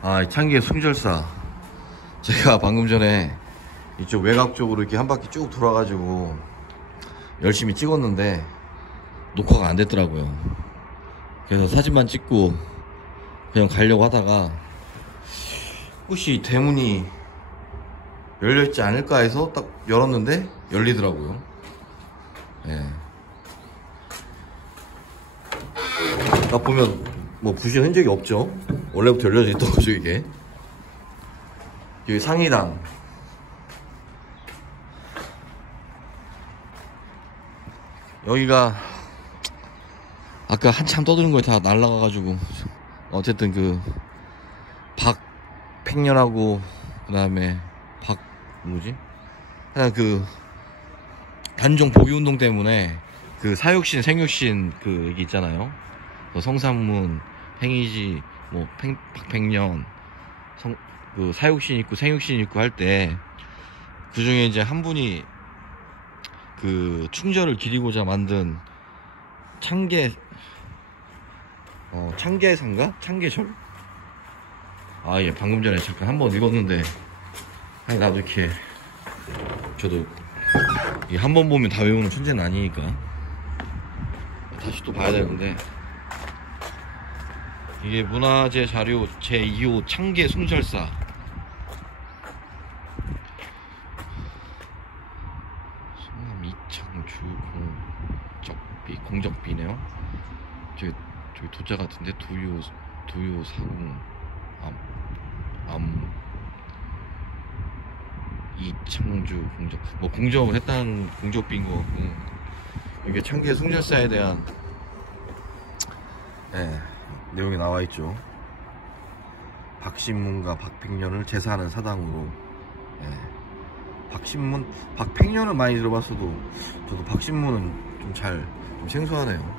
아, 창기의 숭절사. 제가 방금 전에 이쪽 외곽 쪽으로 이렇게 한 바퀴 쭉 돌아가지고 열심히 찍었는데 녹화가 안 됐더라고요. 그래서 사진만 찍고 그냥 가려고 하다가 혹시 대문이 열려있지 않을까 해서 딱 열었는데 열리더라고요. 예. 딱 보면 뭐 부신 흔적이 없죠. 원래부터 열려져 있던 거죠 이게. 여기 상의당. 여기가 아까 한참 떠드는 거에 다 날라가가지고 어쨌든 그 박팽년하고 그 다음에 뭐지? 하여튼 그 단종 보기운동 때문에 그 사육신 생육신 그 얘기 있잖아요. 성산문 행이지 뭐 박팽년 그 사육신 있고 생육신 있고 할 때 그 중에 이제 한 분이 그 충절을 기리고자 만든 창계산가? 창계절? 아, 예, 방금 전에 잠깐 한번 읽었는데, 아니, 나도 이렇게, 저도, 한 번 보면 다 외우는 천재는 아니니까, 다시 또 봐야 되는데, 이게 문화재 자료 제2호 창계 숭절사. 성남 이창주 공적비네요. 저기 도자 같은데 두요 사공 이창주 공적 뭐 공적을 했다는 공적비인 것 같고, 이게 창계 숭절사에 대한 내용이 나와 있죠. 박신문과 박팽년을 제사하는 사당으로. 박팽년은 많이 들어봤어도 저도 박신문은 좀 생소하네요.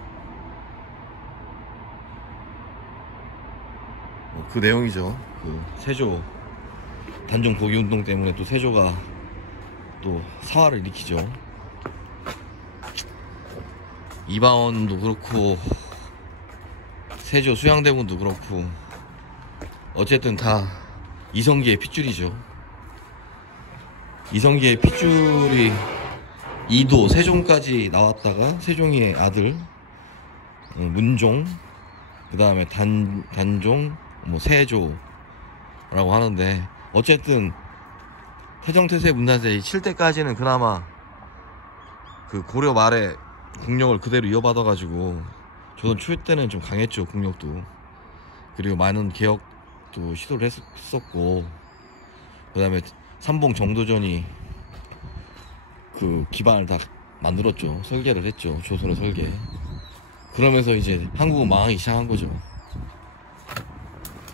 그 내용이죠. 그 세조 단종 보기운동 때문에 또 세조가 또 사화를 일으키죠. 이방원도 그렇고 세조 수양대군도 그렇고 어쨌든 다 이성계의 핏줄이죠. 이성계의 핏줄이 이도 세종까지 나왔다가 세종의 아들 문종, 그 다음에 단종, 뭐 세조라고 하는데, 어쨌든 태정태세 문단세 7대까지는 그나마 그 고려 말에 국력을 그대로 이어받아가지고 조선 초기 때는 좀 강했죠, 국력도. 그리고 많은 개혁도 시도를 했었고, 그 다음에 삼봉 정도전이 그 기반을 다 만들었죠. 설계를 했죠, 조선의 설계. 그러면서 이제 한국은 망하기 시작한 거죠.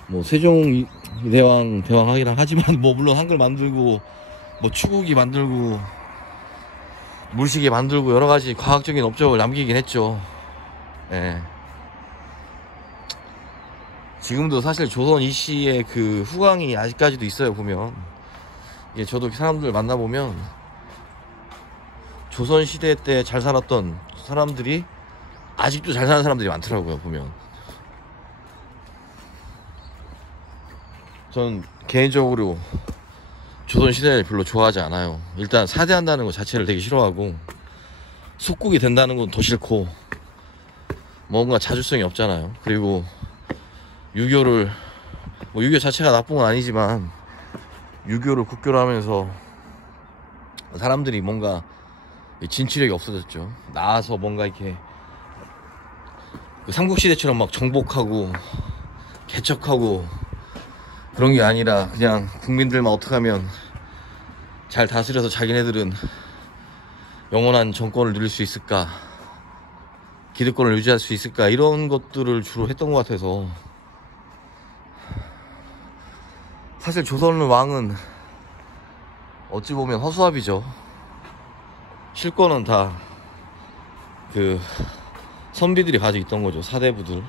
뭐 세종 대왕하기랑 하지만 뭐 물론 한글 만들고 뭐 추구기 만들고 물시계 만들고 여러 가지 과학적인 업적을 남기긴 했죠. 예. 지금도 사실 조선 이씨의 그 후광이 아직까지도 있어요. 보면 이게 저도 사람들 만나보면 조선 시대 때 잘 살았던 사람들이 아직도 잘 사는 사람들이 많더라고요. 보면 전 개인적으로 조선 시대를 별로 좋아하지 않아요. 일단 사대한다는 것 자체를 되게 싫어하고, 속국이 된다는 건 더 싫고, 뭔가 자주성이 없잖아요. 그리고 유교를 뭐 유교 자체가 나쁜 건 아니지만 유교를 국교로 하면서 사람들이 뭔가 진취력이 없어졌죠. 나와서 뭔가 이렇게 삼국시대처럼 막 정복하고 개척하고 그런 게 아니라 그냥 국민들만 어떻게 하면 잘 다스려서 자기네들은 영원한 정권을 누릴 수 있을까, 기득권을 유지할 수 있을까, 이런 것들을 주로 했던 것 같아서, 사실 조선 왕은 어찌 보면 허수아비죠. 실권은 다 그 선비들이 가지고 있던 거죠. 사대부들.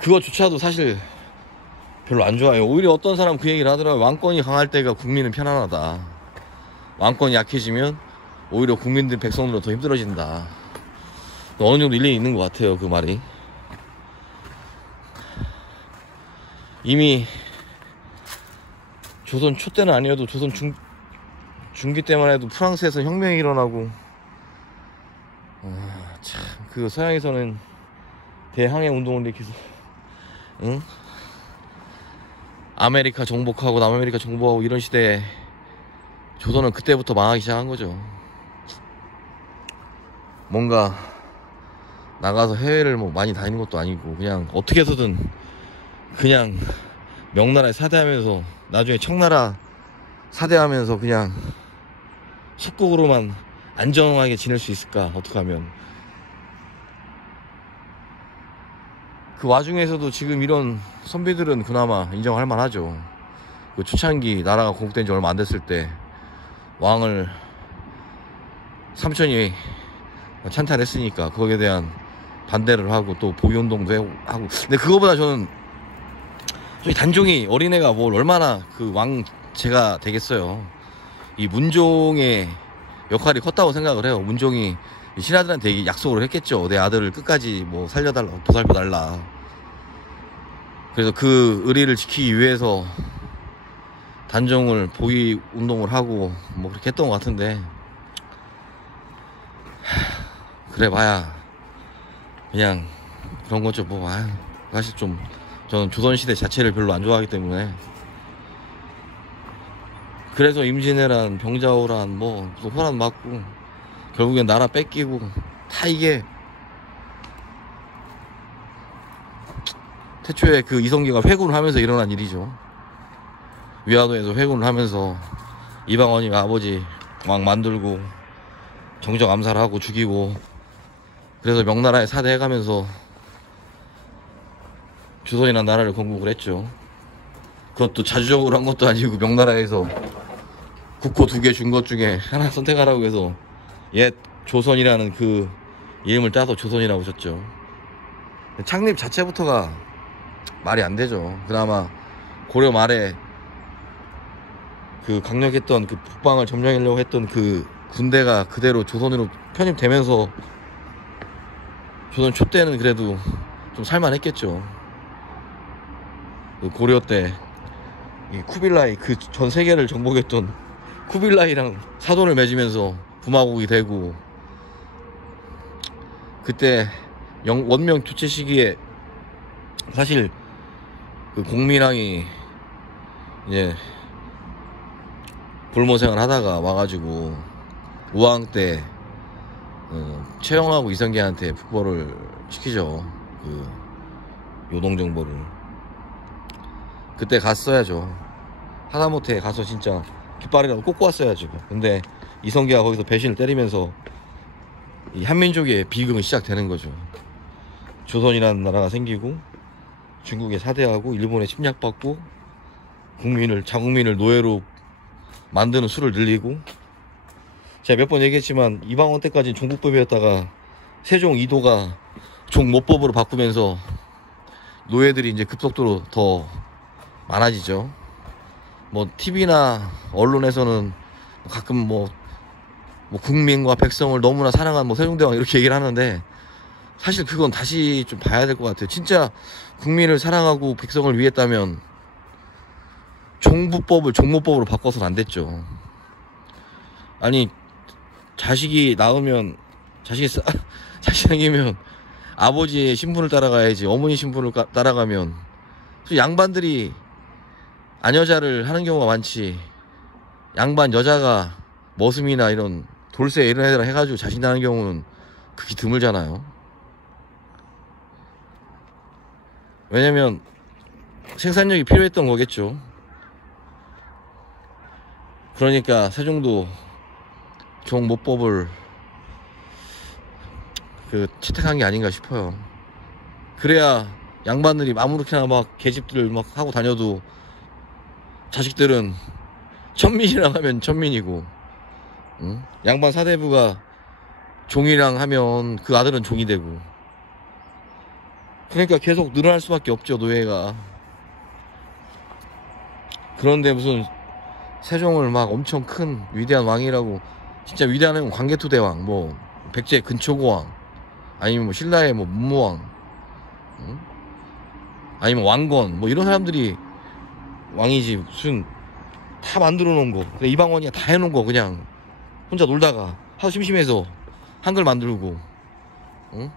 그거조차도 사실 별로 안 좋아요. 오히려 어떤 사람 그 얘기를 하더라고요. 왕권이 강할 때가 국민은 편안하다. 왕권이 약해지면 오히려 국민들 백성들은 더 힘들어진다. 어느 정도 일리 있는 것 같아요, 그 말이. 이미 조선 초 때는 아니어도 조선 중기 때만 해도 프랑스에서 혁명이 일어나고, 참, 그 서양에서는 대항해 운동을 일으켜서, 응? 아메리카 정복하고 남아메리카 정복하고 이런 시대에 조선은 그때부터 망하기 시작한 거죠. 뭔가 나가서 해외를 뭐 많이 다니는 것도 아니고, 그냥 어떻게 해서든 그냥 명나라에 사대하면서, 나중에 청나라 사대하면서 그냥 속국으로만 안정하게 지낼 수 있을까, 어떻게 하면. 그 와중에서도 지금 이런 선비들은 그나마 인정할 만하죠. 그 초창기 나라가 건국된 지 얼마 안 됐을 때 왕을 삼촌이 찬탈했으니까 거기에 대한 반대를 하고 또 보위운동도 하고. 근데 그거보다 저는 저희 단종이, 어린애가 뭘 얼마나 그 왕제가 되겠어요. 이 문종의 역할이 컸다고 생각을 해요. 문종이 신하들한테 약속을 했겠죠. 내 아들을 끝까지 뭐 살려달라, 보살펴달라. 그래서 그 의리를 지키기 위해서 단종을 보위 운동을 하고 뭐 그렇게 했던 것 같은데, 그래 봐야 그냥 그런 거죠. 뭐 사실 좀 저는 조선시대 자체를 별로 안 좋아하기 때문에. 그래서 임진왜란, 병자호란, 뭐 호란 맞고 결국엔 나라 뺏기고, 다 이게 태초에 그 이성계가 회군을 하면서 일어난 일이죠. 위화도에서 회군을 하면서 이방원이 아버지 왕 만들고 정적 암살하고 죽이고, 그래서 명나라에 사대해가면서 조선이라는 나라를 건국을 했죠. 그것도 자주적으로 한 것도 아니고 명나라에서 국호 2개 준 것 중에 하나 선택하라고 해서 옛 조선이라는 그 이름을 따서 조선이라고 줬죠. 창립 자체부터가 말이 안 되죠. 그나마 고려 말에 그 강력했던 그 북방을 점령하려고 했던 그 군대가 그대로 조선으로 편입되면서 조선 초 때는 그래도 좀 살만했겠죠. 그 고려 때 이 쿠빌라이, 그 전 세계를 정복했던 쿠빌라이랑 사돈을 맺으면서 부마국이 되고, 그때 원명 교체 시기에 사실 그 공민왕이 이제 볼모생을 하다가 와가지고 우왕 때 최영하고 이성계한테 북벌을 시키죠. 그 요동정벌을. 그때 갔어야죠. 하다못해 가서 진짜 깃발이라도 꽂고 왔어야죠. 근데 이성계가 거기서 배신을 때리면서 이 한민족의 비극은 시작되는 거죠. 조선이라는 나라가 생기고, 중국에 사대하고, 일본에 침략받고, 자국민을 노예로 만드는 수를 늘리고. 제가 몇 번 얘기했지만 이방원 때까지는 종국법이었다가 세종 2도가 종모법으로 바꾸면서 노예들이 이제 급속도로 더 많아지죠. 뭐 TV나 언론에서는 가끔 뭐 국민과 백성을 너무나 사랑한 뭐 세종대왕 이렇게 얘기를 하는데, 사실 그건 다시 좀 봐야 될 것 같아요. 진짜 국민을 사랑하고 백성을 위했다면 종부법을 종모법으로 바꿔서는 안 됐죠. 아니, 자식이 낳으면, 자식이 생기면 아버지의 신분을 따라가야지, 어머니 신분을 따라가면 양반들이 아녀자를 하는 경우가 많지, 양반 여자가 머슴이나 이런 돌쇠 이런 애들 해가지고 자식 낳는 경우는 극히 드물잖아요. 왜냐면 생산력이 필요했던 거겠죠. 그러니까 세종도 종모법을 채택한 게 아닌가 싶어요. 그래야 양반들이 아무렇게나 막 계집들 막 하고 다녀도 자식들은 천민이랑 하면 천민이고, 응? 양반 사대부가 종이랑 하면 그 아들은 종이 되고. 그러니까 계속 늘어날 수밖에 없죠, 노예가. 그런데 무슨 세종을 막 엄청 큰 위대한 왕이라고, 진짜 위대한 건 광개토대왕, 뭐 백제 근초고왕, 아니면 뭐 신라의 뭐 문무왕, 응? 아니면 왕건 뭐 이런 사람들이 왕이지. 무슨 다 만들어 놓은 거 그냥 이방원이야 다 해놓은 거 그냥 혼자 놀다가 하도 심심해서 한글 만들고, 응?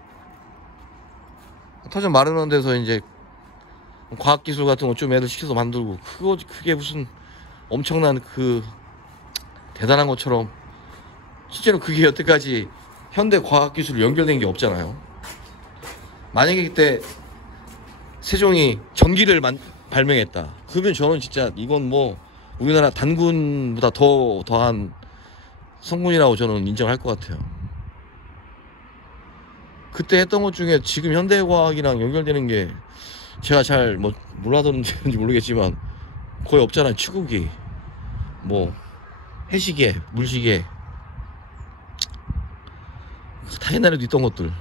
터전 마련하는 데서 이제 과학기술 같은 거 좀 애들 시켜서 만들고, 그게 무슨 엄청난 그 대단한 것처럼 실제로 그게 여태까지 현대 과학기술로 연결된 게 없잖아요. 만약에 그때 세종이 전기를 발명했다 그러면 저는 진짜 이건 뭐 우리나라 단군보다 더한 성군이라고 저는 인정할 것 같아요. 그때 했던 것 중에 지금 현대과학이랑 연결되는 게 제가 잘 뭐 몰라서인지 모르겠지만 거의 없잖아요. 치구기, 뭐 해시계, 물시계, 다 옛날에도 있던 것들.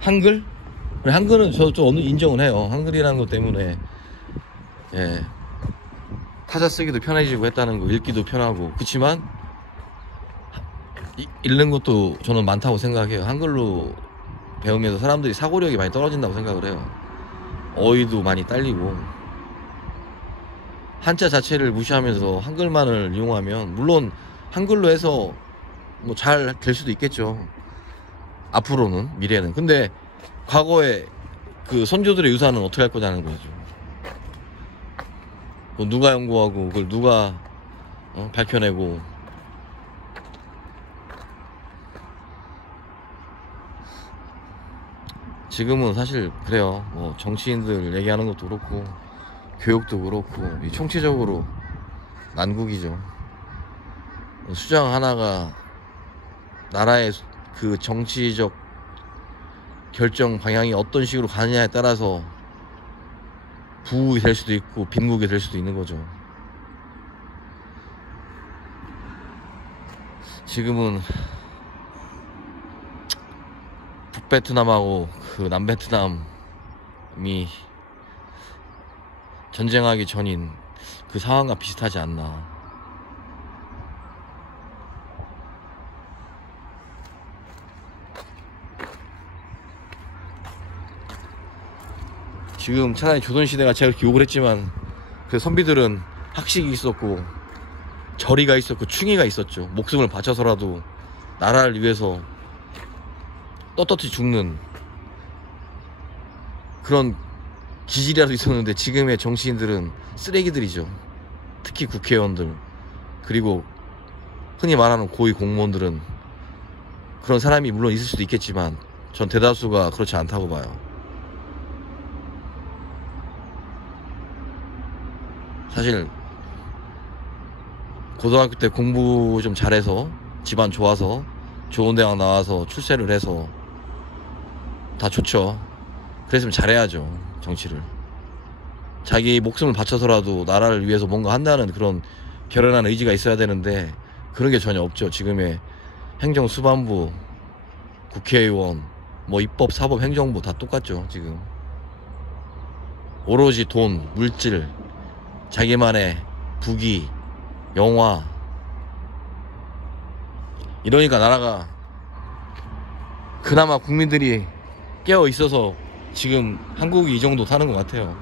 한글? 한글은 저도 좀 어느 인정을 해요. 한글이라는 것 때문에 예, 타자 쓰기도 편해지고 했다는 거, 읽기도 편하고. 그치만 읽는 것도 저는 많다고 생각해요. 한글로 배우면서 사람들이 사고력이 많이 떨어진다고 생각을 해요. 어휘도 많이 딸리고. 한자 자체를 무시하면서 한글만을 이용하면 물론 한글로 해서 뭐 잘 될 수도 있겠죠, 앞으로는, 미래는. 근데 과거에 그 선조들의 유산은 어떻게 할 거냐는 거죠. 그걸 누가 연구하고 그걸 누가 밝혀내고. 지금은 사실 그래요. 뭐 정치인들 얘기하는 것도 그렇고 교육도 그렇고 총체적으로 난국이죠. 수장 하나가 나라의 그 정치적 결정 방향이 어떤 식으로 가느냐에 따라서 부국이 될 수도 있고 빈국이 될 수도 있는 거죠. 지금은 북베트남하고 그 남베트남이 전쟁하기 전인 그 상황과 비슷하지 않나. 지금 차라리 조선시대가 제가 그렇게 욕을 했지만 그 선비들은 학식이 있었고 절의가 있었고 충의가 있었죠. 목숨을 바쳐서라도 나라를 위해서 떳떳이 죽는 그런 기질이라도 있었는데 지금의 정치인들은 쓰레기들이죠. 특히 국회의원들, 그리고 흔히 말하는 고위 공무원들은 그런 사람이 물론 있을 수도 있겠지만 전 대다수가 그렇지 않다고 봐요. 사실 고등학교 때 공부 좀 잘해서 집안 좋아서 좋은 대학 나와서 출세를 해서 다 좋죠. 그랬으면 잘해야죠, 정치를. 자기 목숨을 바쳐서라도 나라를 위해서 뭔가 한다는 그런 결연한 의지가 있어야 되는데 그런 게 전혀 없죠. 지금의 행정수반부, 국회의원, 뭐 입법, 사법, 행정부 다 똑같죠. 지금 오로지 돈, 물질, 자기만의 부귀, 영화, 이러니까 나라가 그나마 국민들이 깨어 있어서 지금 한국이 이 정도 사는 것 같아요.